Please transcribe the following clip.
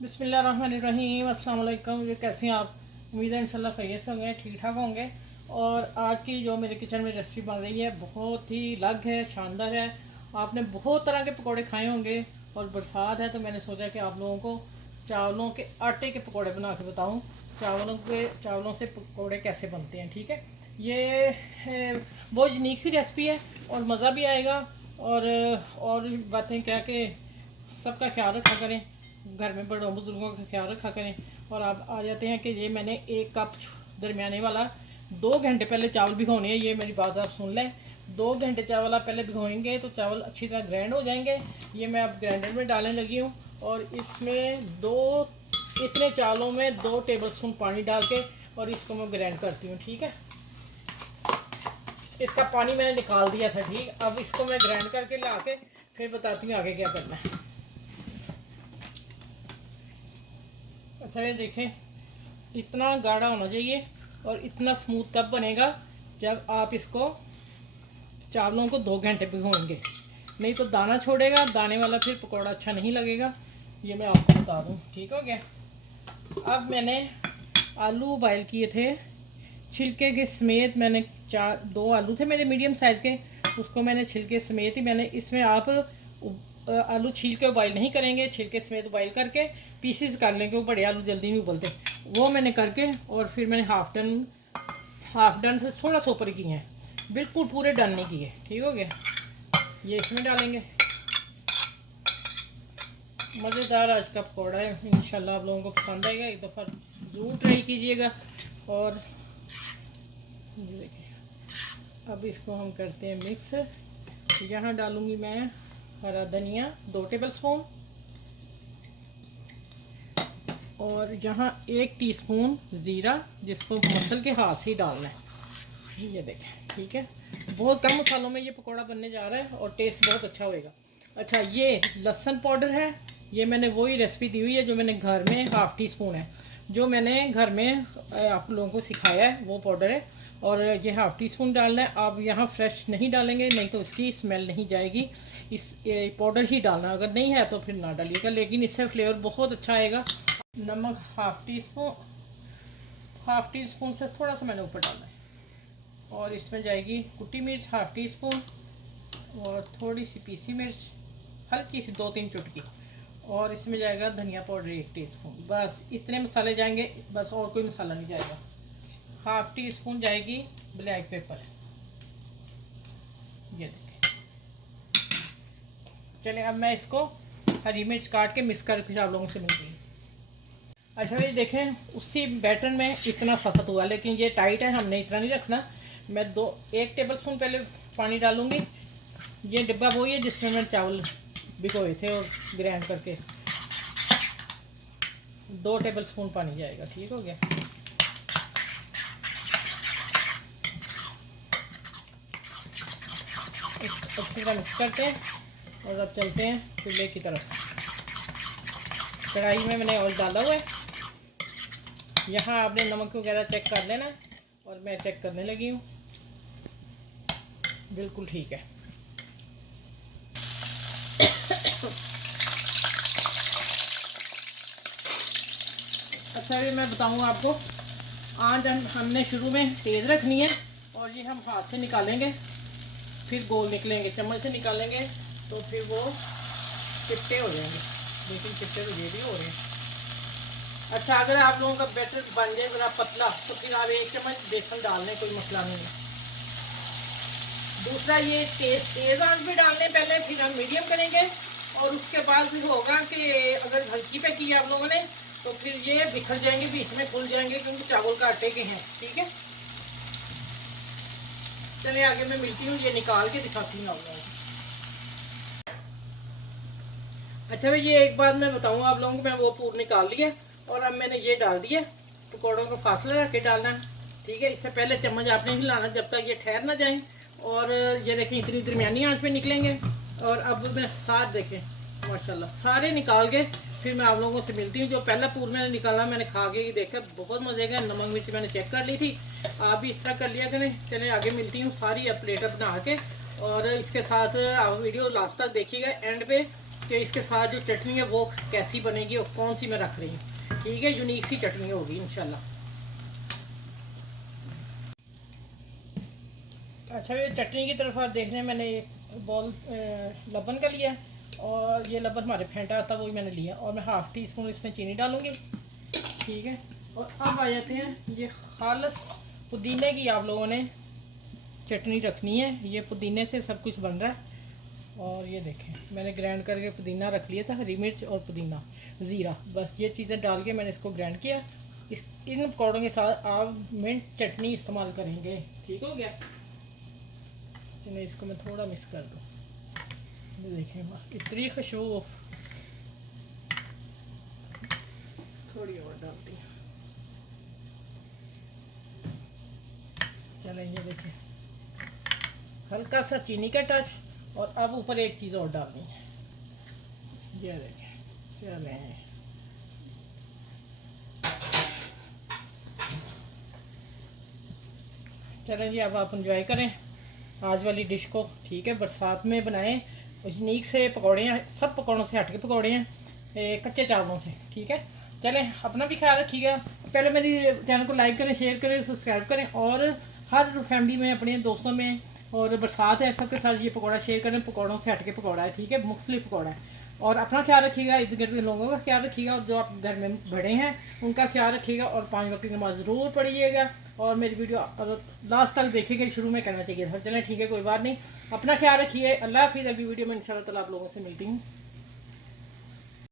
बिस्मिल्लाहिर्रहमानिर्रहीम। अस्सलाम वालेकुम। ये कैसे हैं आप? उम्मीद है इंशाल्लाह खैरियत से होंगे, ठीक ठाक होंगे। और आज की जो मेरे किचन में रेसिपी बन रही है बहुत ही अलग है, शानदार है। आपने बहुत तरह के पकोड़े खाए होंगे और बरसात है तो मैंने सोचा कि आप लोगों को चावलों के आटे के पकोड़े बना के बताऊँ। चावलों से पकोड़े कैसे बनते हैं, ठीक है। ये बहुत यूनिक सी रेसिपी है और मज़ा भी आएगा। और बातें क्या कि सबका ख्याल रखा करें, घर में बड़ों बुजुर्गों का ख्याल रखा करें। और आप आ जाते हैं कि ये मैंने एक कप दरमियाने वाला 2 घंटे पहले चावल भिगोने हैं। ये मेरी बात आप सुन लें, 2 घंटे चावल आप पहले भिगोएंगे तो चावल अच्छी तरह ग्राइंड हो जाएंगे। ये मैं अब ग्राइंडर में डालने लगी हूँ और इसमें इतने चावलों में 2 टेबल स्पून पानी डाल के और इसको मैं ग्राइंड करती हूँ, ठीक है। इसका पानी मैंने निकाल दिया था, ठीक। अब इसको मैं ग्राइंड करके ला के फिर बताती हूँ आगे क्या करना है। अच्छा, ये देखें, इतना गाढ़ा होना चाहिए और इतना स्मूथ तब बनेगा जब आप इसको चावलों को 2 घंटे भिगोएंगे, नहीं तो दाना छोड़ेगा, दाने वाला फिर पकौड़ा अच्छा नहीं लगेगा। ये मैं आपको बता दूं, ठीक हो गया। अब मैंने आलू बॉयल किए थे छिलके के समेत। मैंने 2 आलू थे मेरे मीडियम साइज़ के, उसको मैंने छिलके समेत ही मैंने इसमें आप आलू छील के बॉयल नहीं करेंगे, छिलके समेत बॉयल करके पीसीज कर लेंगे। वो बड़े आलू जल्दी नहीं उबलते, वो मैंने करके और फिर मैंने हाफ डन से थोड़ा सा ऊपर किए हैं, बिल्कुल पूरे डन नहीं किए, ठीक हो गया। ये इसमें डालेंगे। मज़ेदार आज का पकौड़ा है, इंशाल्लाह आप लोगों को पसंद आएगा। एक दफ़ा ज़रूर ट्राई कीजिएगा। और ये देखिए, अब इसको हम करते हैं मिक्स। यहाँ डालूँगी मैं हरा धनिया 2 टेबल स्पून और यहाँ 1 टीस्पून ज़ीरा, जिसको मसल के हाथ से ही डालना है। ये देखें, ठीक है। बहुत कम मसालों में ये पकौड़ा बनने जा रहा है और टेस्ट बहुत अच्छा होएगा। अच्छा, ये लहसुन पाउडर है। ये मैंने वही रेसिपी दी हुई है जो मैंने घर में, 1/2 टीस्पून है जो मैंने घर में आप लोगों को सिखाया है, वो पाउडर है। और ये 1/2 टीस्पून डालना है। आप यहाँ फ्रेश नहीं डालेंगे, नहीं तो इसकी स्मेल नहीं जाएगी। इस पाउडर ही डालना, अगर नहीं है तो फिर ना डालिएगा, लेकिन इससे फ्लेवर बहुत अच्छा आएगा। नमक 1/2 टीस्पून से थोड़ा सा मैंने ऊपर डालना है। और इसमें जाएगी कुटी मिर्च 1/2 टीस्पून और थोड़ी सी पीसी मिर्च हल्की सी 2-3 चुटकी। और इसमें जाएगा धनिया पाउडर 1 टीस्पून। बस इतने मसाले जाएंगे, बस और कोई मसाला नहीं जाएगा। 1/2 टीस्पून जाएगी ब्लैक पेपर। ये देखें। चलिए, अब मैं इसको हरी मिर्च काट के मिक्स कर फिर आप लोगों से मिलती हूँ। अच्छा भाई, देखें, उसी बैटर में इतना सख्त हुआ, लेकिन ये टाइट है, हमने इतना नहीं रखना। मैं 1 टेबल स्पून पहले पानी डालूँगी। ये डिब्बा वही है जिसमें मैंने चावल भिगोए थे और ग्राइंड करके 2 टेबल स्पून पानी जाएगा, ठीक हो गया। अच्छी तरह मिक्स करते हैं और अब चलते हैं चूल्हे की तरफ। कढ़ाई में मैंने ऑयल डाला हुआ है। यहाँ आपने नमक वगैरह चेक कर लेना है और मैं चेक करने लगी हूँ। बिल्कुल ठीक है। अच्छा, भी मैं बताऊँ आपको, आंच हमने शुरू में तेज़ रखनी है और ये हम हाथ से निकालेंगे, फिर गोल निकलेंगे, चम्मच से निकालेंगे तो फिर वो चिपटे हो जाएंगे, लेकिन चिपटे तो ये भी हो रहे हैं। अच्छा, अगर आप लोगों का बैटर बन जाए ज़रा पतला तो फिर आप 1 चम्मच बेसन डाल लें, कोई मसला नहीं है। दूसरा, ये तेज़ आंच पे डालने पहले, फिर हम मीडियम करेंगे और उसके बाद फिर होगा कि अगर हल्की पे किया आप लोगों ने तो फिर ये बिखर जाएंगे, बीच में फूल जाएंगे, क्योंकि चावल का आटे के हैं, ठीक है। चलिए आगे मैं मिलती हूँ, ये निकाल के दिखाती हूँ आप लोगों को। अच्छा भाई, ये एक बात मैं बताऊँ आप लोगों को, मैं वो पूर निकाल लिया और अब मैंने ये डाल दिया। पकौड़ों का फासला रख के डालना है, ठीक है। इससे पहले चम्मच आपने हिलाना जब तक ये ठहर ना जाए। और ये देखें, इतनी दरमियानी आंच पे निकलेंगे। और अब मैं साथ देखें, माशाल्लाह सारे निकाल के फिर मैं आप लोगों से मिलती हूँ। जो पहला पूर मैंने निकाला, मैंने खा के देखा, बहुत मज़े का। नमक मिर्च मैंने चेक कर ली थी, आप भी इस तरह कर लिया करें। चले आगे मिलती हूँ सारी अब प्लेटर बना के। और इसके साथ आप वीडियो लास्ट तक देखिएगा, एंड पे कि इसके साथ जो चटनी है वो कैसी बनेगी और कौन सी मैं रख रही हूँ। ठीक है, यूनिक सी चटनी होगी इंशाल्लाह। अच्छा, ये चटनी की तरफ आप देख रहे हैं, मैंने एक बॉल लबन का लिया और ये लबन हमारे फेंटा आता वही मैंने लिया, और मैं हाफ़ टी स्पून इसमें चीनी डालूँगी। ठीक है, और अब आ जाते हैं, ये खालस पुदीने की आप लोगों ने चटनी रखनी है। ये पुदीने से सब कुछ बन रहा है। और ये देखें, मैंने ग्राइंड करके पुदीना रख लिया था, हरी मिर्च और पुदीना, ज़ीरा, बस ये चीज़ें डाल के मैंने इसको ग्राइंड किया। इन पकौड़ों के साथ आप मिंट चटनी इस्तेमाल करेंगे। ठीक हो गया, चलिए इसको मैं थोड़ा मिक्स कर दूँ। ये देखें, वाह इतनी खुशबू, थोड़ी और डालती हूँ। चलें, ये देखें, हल्का सा चीनी का टच, और अब ऊपर एक चीज़ और डालनी है। ये देखें, चलें, चलें जी, अब आप इंजॉय करें आज वाली डिश को। ठीक है, बरसात में बनाएं, यूनिक से पकौड़े हैं, सब पकौड़ों से हट के पकौड़े हैं, कच्चे चावलों से। ठीक है, चलें, अपना भी ख्याल रखिएगा। पहले मेरी चैनल को लाइक करें, शेयर करें, सब्सक्राइब करें, और हर फैमिली में, अपने दोस्तों में, और बरसात है सबके साथ ये पकौड़ा शेयर करें। पकौड़ों से हट के पकौड़ा है, ठीक है, मुख्तलिफ पकौड़ा है। और अपना ख्याल रखिएगा, इर्द गिर्द के लोगों का ख्याल रखिएगा, और जो आप घर में बड़े हैं उनका ख्याल रखिएगा, और 5 वक्त की नमाज़ ज़रूर पढ़िएगा। और मेरी वीडियो लास्ट तक देखिएगा, शुरू में करना चाहिए था। चलें, ठीक है, कोई बात नहीं, अपना ख्याल रखिए। अल्लाह हाफिज़। अगली वीडियो में इंशाल्लाह ताला आप लोगों से मिलती हूँ।